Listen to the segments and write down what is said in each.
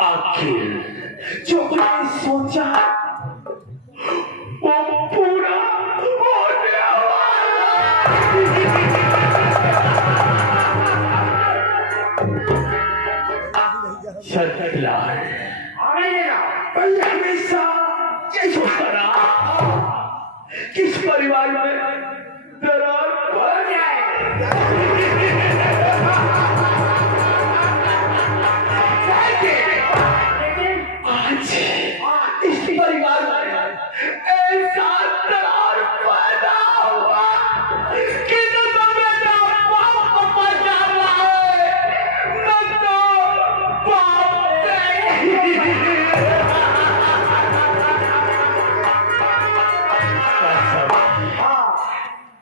आखिर जो मैंने सोचा वो पूरा होने वाला। हमेशा ये सोचता रहा किस परिवार में दरार पड़ जाए। आज इस परिवार में ऐसा दरार पैदा हुआ कि न तो मेरा बाप को पहचान रहा है न तो बाप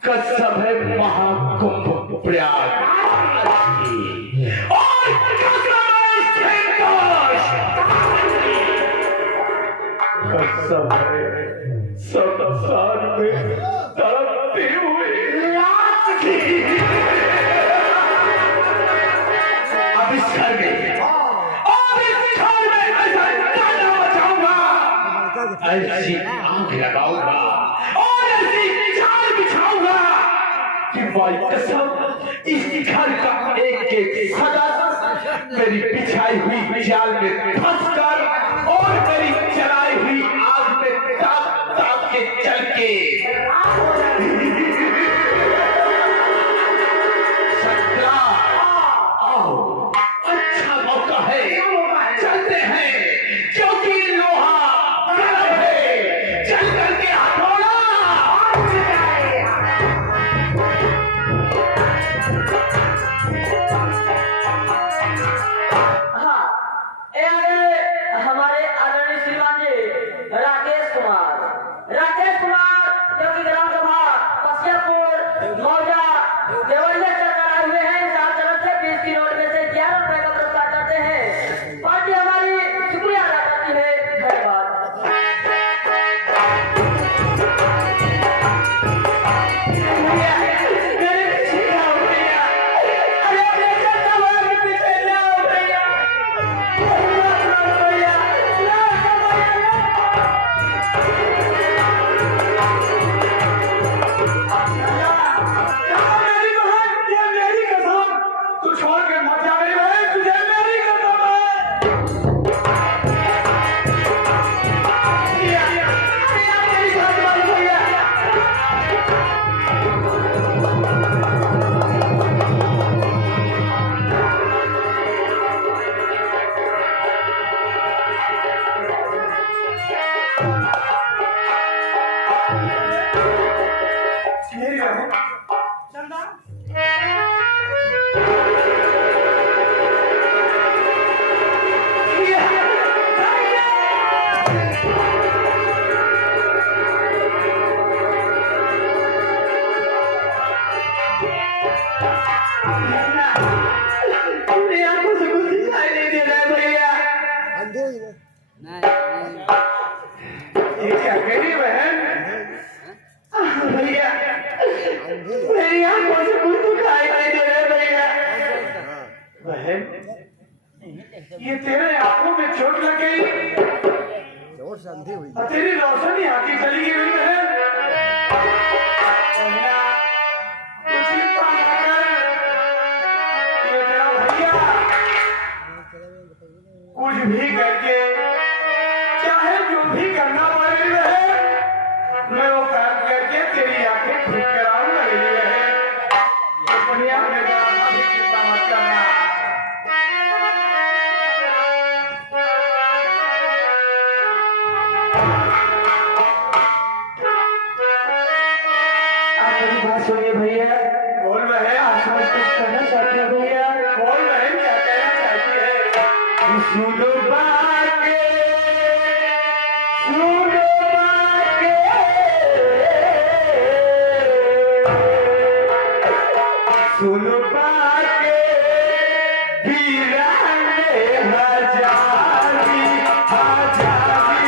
कसम है महाकुंभ प्रयाग और कसम है संसार में तड़पती हुई अब इस घर में ऐसी आग लगाऊंगा और ऐसी जाल बिछाऊंगा कि भाई कसम इस घर का एक एक सदस्य मेरी बिछाई हुई जाल में फंसकर और मेरी चलाई हुई आग में ताप ताप के चल के आओ अच्छा मौका है चलते हैं क्योंकि लोहा गरम है चल करके हथौड़ा हमारे आदरणीय श्रीमान जी राकेश कुमार जो कि ग्राम सभा पश्चिमपुर मौजा देवलिया चलकर आए हुए हैं। सात तरफ से 20 की नोट में से 11 रुपए का पुरस्कार करते हैं। पार्टी हमारी शुक्रिया अदा करती है। धन्यवाद। मेरी आंखों से कुछ दिखाई नहीं दे रहा भैया। बहन ये तेरे आंखों में चोट लग गई और तेरी रोशनी आके चली गई हुई है। कुछ भी करके चाहे जो भी करना पड़े मैं वो काम करके तेरी आंखें ठीक कराऊंगा। दुनिया में अभी चिंता मत करना। आप मेरी बात सुनिए भैया। बोल रहे आप कुछ करना चाहते हैं भैया। बोल रहे क्या कहना चाहती है। सुनो बातें सुनो सुनो बातें वीराने हजारी हजारी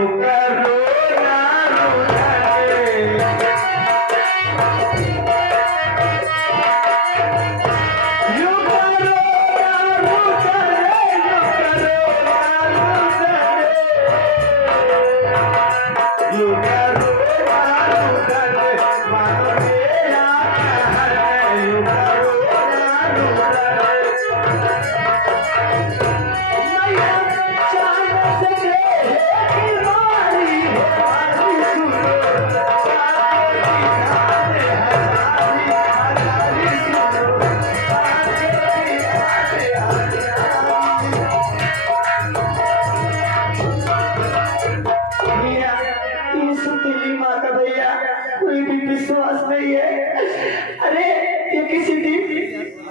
करो ना विश्वास नहीं है। अरे ये किसी दिन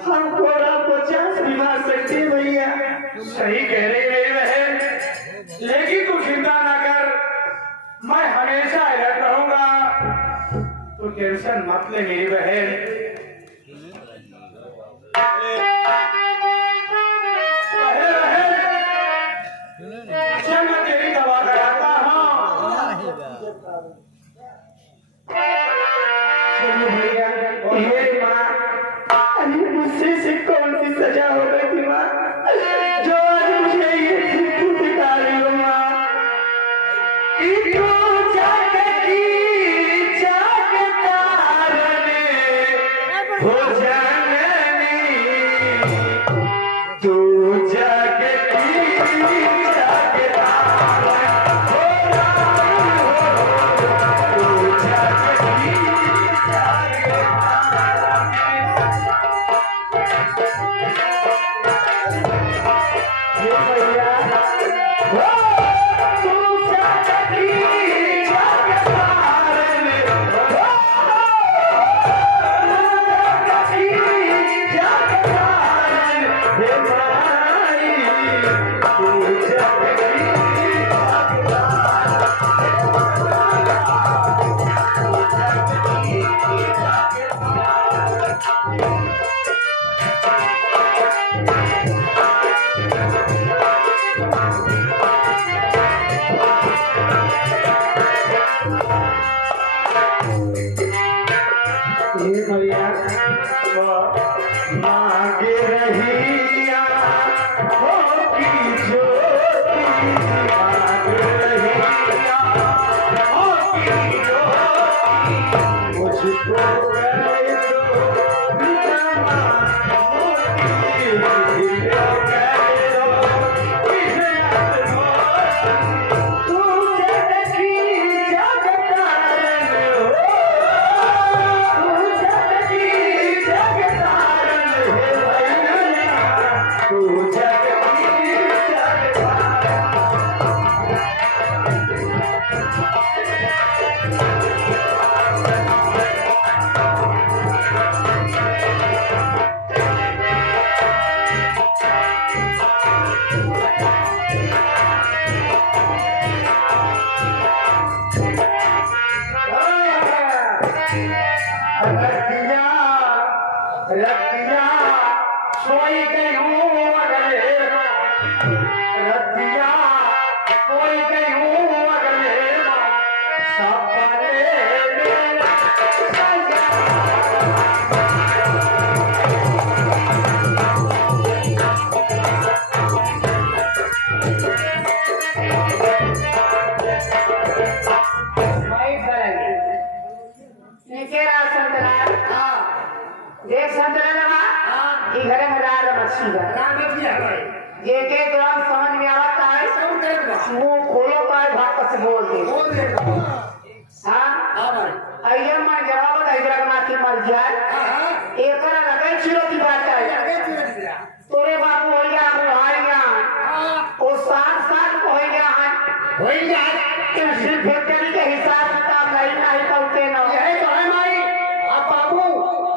हमको आपको चांस भी मार सकते हैं भैया। सही कह रही मेरी बहन, लेकिन तू चिंता ना कर, मैं हमेशा अलर्ट रहूंगा। तू टेंशन मत ले मेरी बहन। चल मैं तेरी दवा कराता हूँ। भैया ये माँ, अरे मुझसे से कौन सी सजा हो गई थी माँ, जो आज मुझे ये चिट्ठी दिखा रही हो माँ। हो जाने तू मांगे रहिया हो की ज्योति, मांग रहिया हो की ज्योति, मुझको गए तो बिना मोती, दिलो गए तो बिना तू जगती जगतारण हो, रतिया सोई गई हूँ अगले, रतिया सोई गई हूँ अगले, सपने में नीचे देख संतरा कि घरे हजार मच्छी ये के ग्राम समझ में आता है, मुंह खोलो पाए वापस बोल दे। हाँ अय्या मन जवाब हैदरा माथी मर जाए, एक लगे चिरो की बात है। तोरे बाबू हो गया मुहारिया वो साथ साथ हो गया है, सिर्फ फैक्ट्री के हिसाब किताब नहीं पहुंचे ना। यही तो है माई, अब बाबू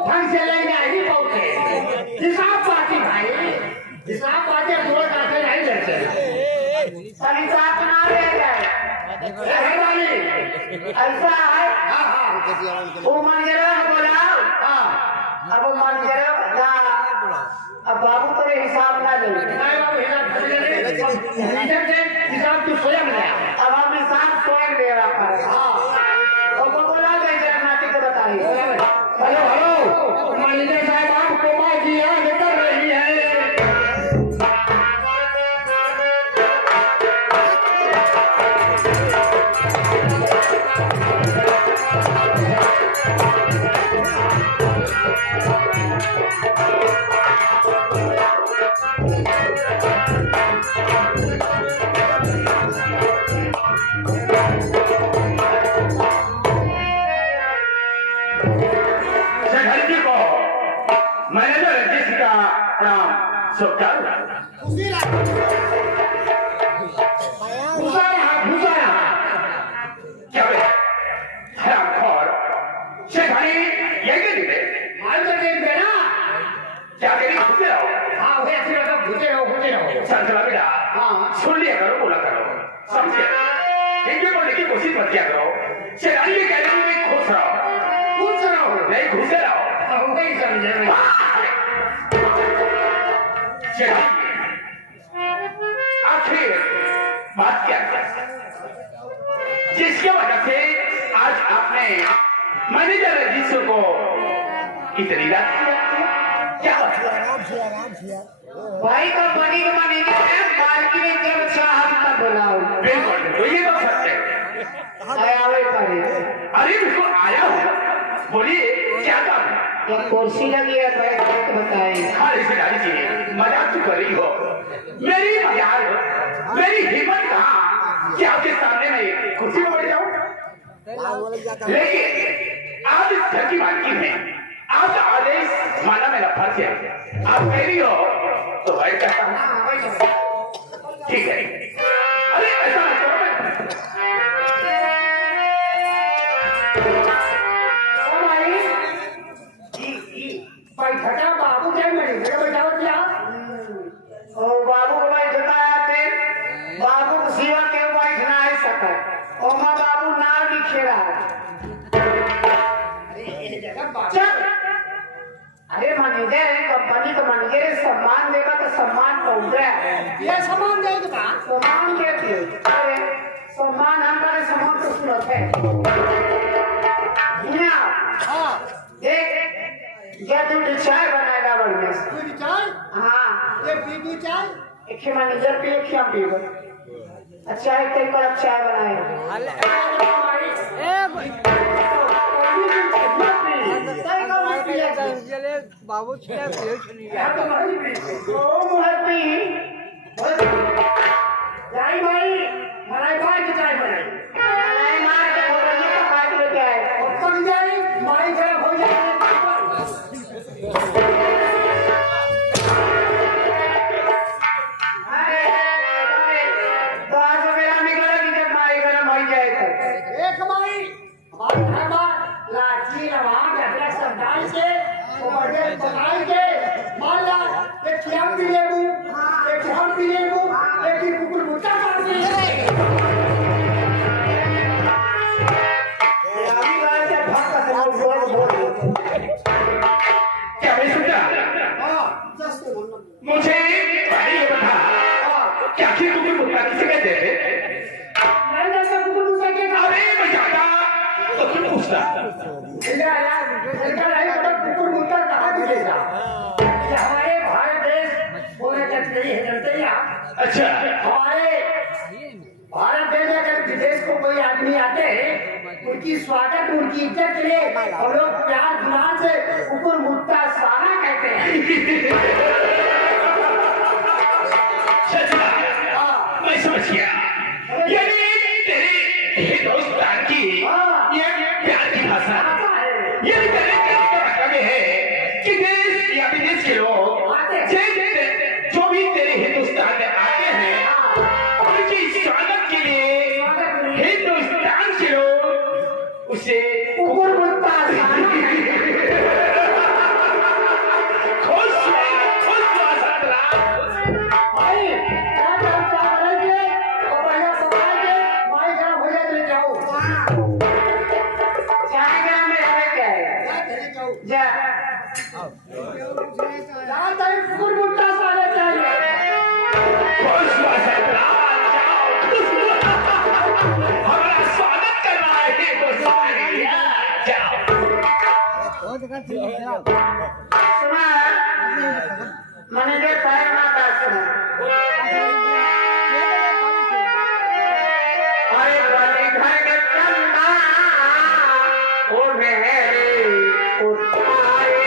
ढंग से ले जाएगी पहुंचे। हिसाब पाती भाई, हिसाब पाते जोड़ काटे नहीं देते। हिसाब ना ले जाए ऐसा है। वो मन गया बोला, अब मन गया अब बाबू तेरे हिसाब ना दे, हिसाब तो स्वयं है। अब हम हिसाब सो कर घुसा यहाँ क्या बे हरामखोर शेखानी यही के लिए माल तो देख देना क्या करी घुसे रहो हाँ वो ऐसे रहो घुसे रहो चला बेटा हाँ सुन लिया करो बोला करो समझे इनके बोलने की कोशिश मत किया करो शेखानी ये कह रही है खुश रहो नहीं घुसे रहो वही समझे मैं आखिर बात क्या है जिसकी वजह से आज आपने मैनेजर रजीसो को इतनी रात क्या भाई कंपनी के मैनेजर है बाकी में जब चाहत ना बुलाओ बिल्कुल तो ये तो सच है आया हुए करे अरे बिल्कुल आया हूँ बोलिए क्या काम है या कुर्सी लगी है तो बताएं हाँ रिश्तेदारी जी मजाक तो कर रही हो मेरी मजाक मेरी हिम्मत कहाँ कि आपके सामने में कुर्सी में बैठ जाऊं लेकिन आप इस घर की मालकिन हैं आपका आदेश माना मेरा फर्ज है आप मेरी हो तो बैठ सकता हूँ ठीक है अरे ऐसा मत करो बैठा बाबू क्या मैनेजर बैठा क्या ओ बाबू को बैठा आते बाबू को सेवा के बैठना है सकत ओ मां बाबू नाम लिखे रहा चल अरे मैनेजर है कंपनी का मैनेजर है सम्मान देगा तो सम्मान तो उधर है ये सम्मान देगा सम्मान क्या अरे सम्मान हमारे सम्मान तो सूरत है दुनिया हाँ देख क्या तू चाय बनाएगा बढ़िया से चाय हाँ ये पीती चाय एक मैनेजर पे एक क्या पीगा अच्छा एक कई बार चाय बनाएगा बाबू भाई मलाई भाई की चाय बनाई मार के काट लेके आए और पक जाए माई खराब हो जाए मुझे ये बता क्या आखिर तुम मुद्दा किसे कहते थे अरे मैं जाता तो तुम पूछता हमारे भारत देश बोले कहते हैं जनते अच्छा हमारे भारत देश में अगर विदेश को कोई आदमी आते हैं उनकी स्वागत उनकी इज्जत के लिए और लोग प्यार दुलार से ऊपर मुद्दा सारा कहते हैं मैं समझ गया यानी तेरे हिंदुस्तान की ये प्यार की भाषा ये तेरे कहने का मतलब है कि देश या विदेश के लोग जो भी तेरे हिंदुस्तान में आते हैं उनकी स्वागत के लिए हिंदुस्तान के लोग उसे ऊपर मुद्दा मैनेजर साहब ना बात सुनो अरे वाली घर के चंदा ओ मेरे उठाए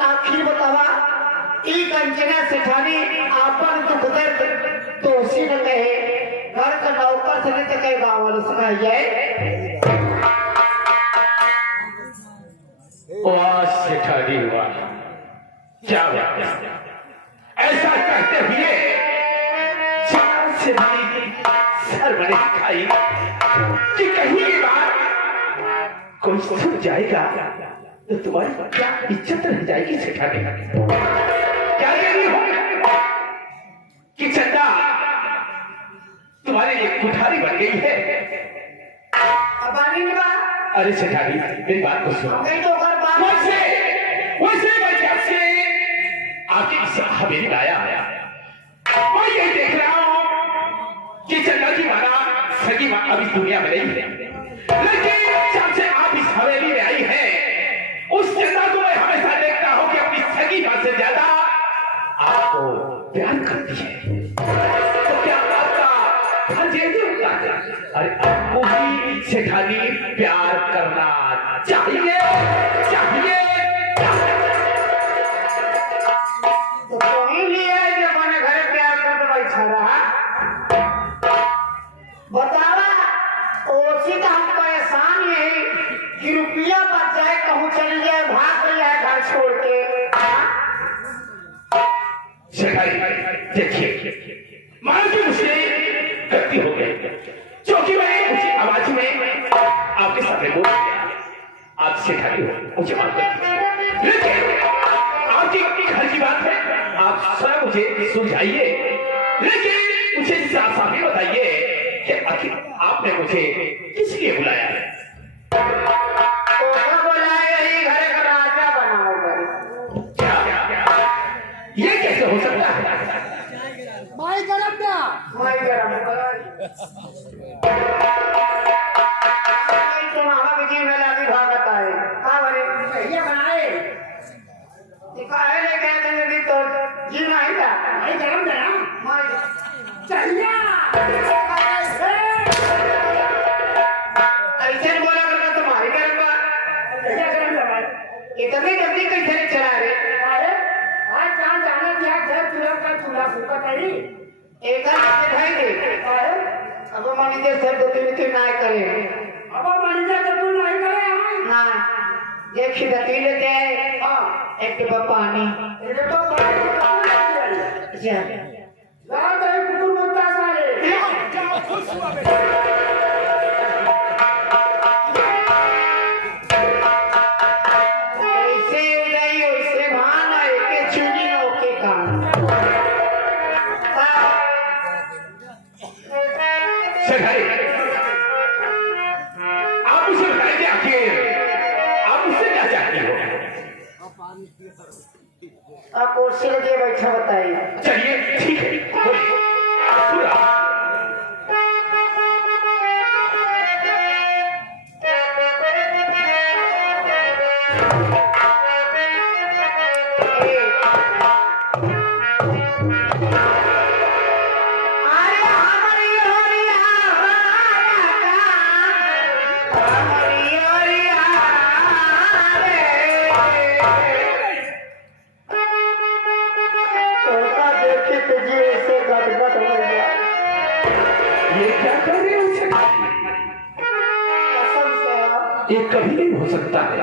आखिर बतावा ई कंचना सेठानी आपन दुख दर्द तो उसी ने कहे घर का नौकर से नहीं तो कहे गाँव वाले सुनाई जाए। वाह सेठानी वाह, क्या बात, ऐसा कहते हुए चार से सर बने दिखाई कि कहीं की बात कोई सुन जाएगा तो तुम्हारी क्या इज्जत रह जाएगी सेठानी। क्या ये नहीं हो कि चंदा तुम्हारे लिए कुठारी बन गई है? अरे सेठानी मेरी बात को सुनो। वैसे मैं जब से आपकी हवेली लाया मैं यही देख रहा हूं कि चंदा की माना सगी मां अभी दुनिया में नहीं है, लेकिन जब से आप इस हवेली में आई है उस चंदा को मैं हमेशा देखता हूं कि अपनी सगी मां से ज्यादा आपको प्यार करती है। तो क्या आपका फर्ज ये होता है? अरे आपको भी सेठानी प्यार करना चाहिए चाहिए। तो कोई लिया है जो अपने घर प्यार कर बैठा रहा बतावा ओसी का हम परेशान यही कि रुपया बच जाए कहूँ चली जाए भाग जाए घर छोड़ के। देखिए मान के मुझसे गलती हो गई क्योंकि मैंने ऊंची आवाज में आपके सामने बोल दिया। आप सेठानी हो मुझे माफ कर दीजिए, लेकिन आपकी घर की बात है आप स्वयं मुझे सुलझाइए, लेकिन मुझे साफ साफ ही बताइए कि आखिर आपने मुझे किस लिए बुलाया है? घर का राजा बनाओ ये कैसे हो सकता है? माई गरम क्या माई गरम तुम्हारा विजय में लागी भागत आए हाँ बने ये बनाए दिखाए ले गए थे यदि तो जी नहीं था माई गरम गरम माई चाहिए ऐसे बोला करना तुम्हारी गरम का इतनी जल्दी कैसे चला रे? आज कहाँ जाना दिया घर चूल्हा का चूल्हा फूका करी एक भाई दे अब मैनेजर सर दो तीन ना करे अब मैनेजर तो तू नहीं करे हाँ देखी दती लेते हैं हाँ एक डब्बा पानी अच्छा ला दे कुकुर मुत्ता साले आप उसे बताइए आखिर आप उससे क्या चाहती हो? आप कुर्सी लगे बैठा बताइए। चलिए ठीक है पूरा कसम से कभी नहीं हो सकता है।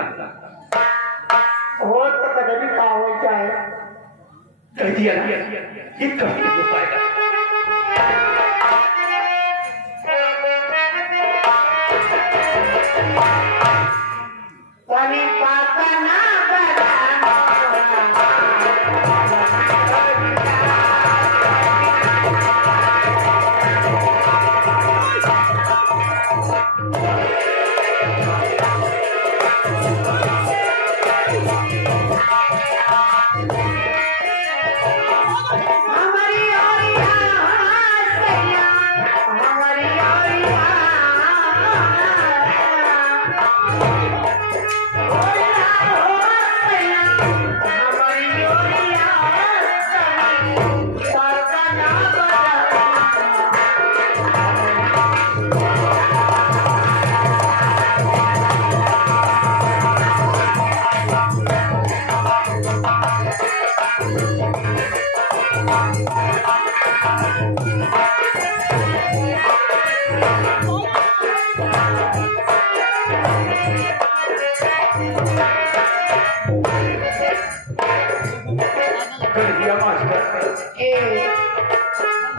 हो तो कभी का हो जाए, कह दिया ना, ये कभी नहीं हो पाएगा। पानी पाता ना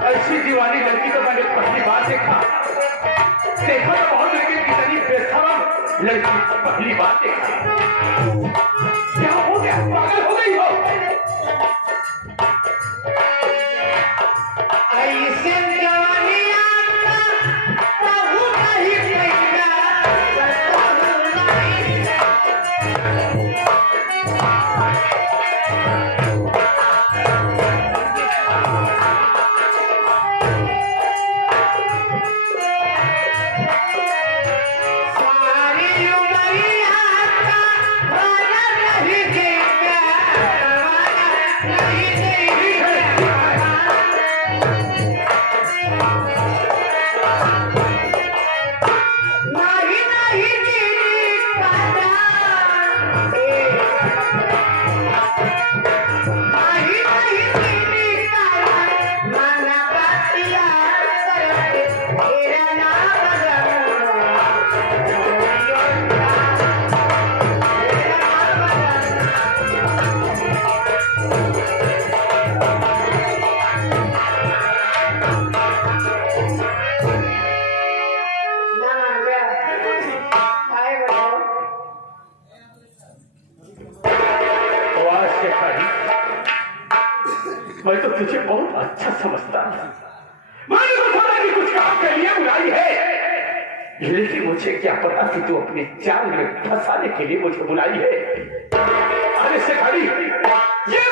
ऐसी दीवानी लड़की तो मैंने पहली बार देखा तो बहुत, लेकिन कितनी बेशरम लड़की पहली बार देखा। क्या हो गया, पागल हो गई हो? ऐसे जवानी मैं तो तुझे बहुत अच्छा समझता था। मैंने तो सोचा कि कुछ काम के लिए बुलाई है, लेकिन मुझे क्या पता कि तू अपने जाल में फंसाने के लिए मुझे बुलाई है। अरे से खड़ी ये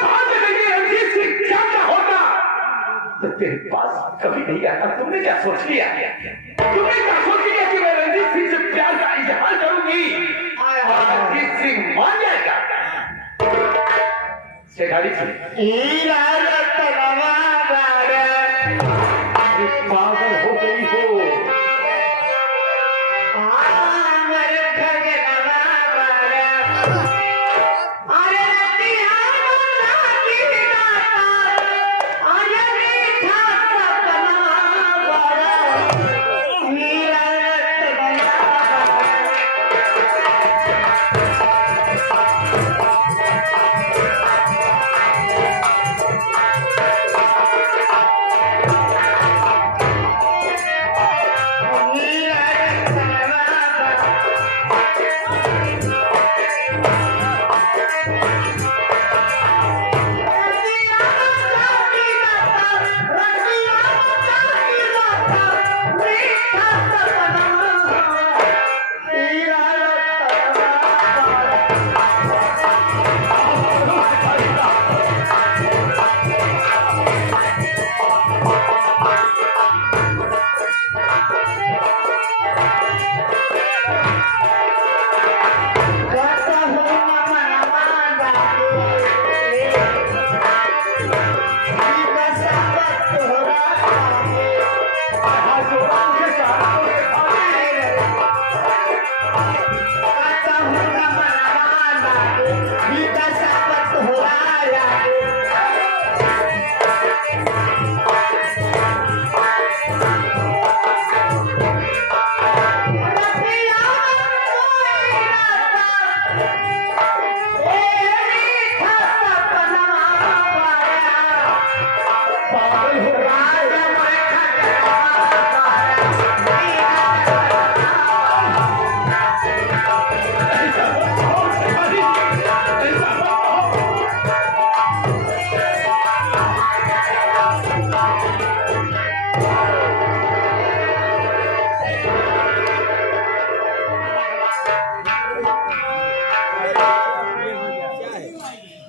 बात नहीं, रणजीत सिंह क्या क्या होता तो तेरे पास कभी नहीं आता। तुमने क्या सोच लिया, तुमने क्या सोच लिया कि मैं रणजीत सिंह से प्यार का इजहार करूंगी और रणजीत सिंह मान जाएगा? शेखारी पागल हो गई हो।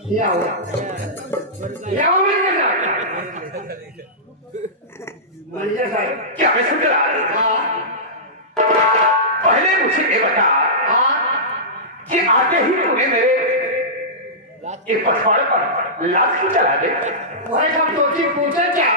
क्या हुआ मैनेजर साहब क्या मैं सुन रहा हूं? पहले मुझे ये बता कि आते ही तूने मेरे एक पछवाड़े पर लात क्यों चला दे? वही हम तो पूछे क्या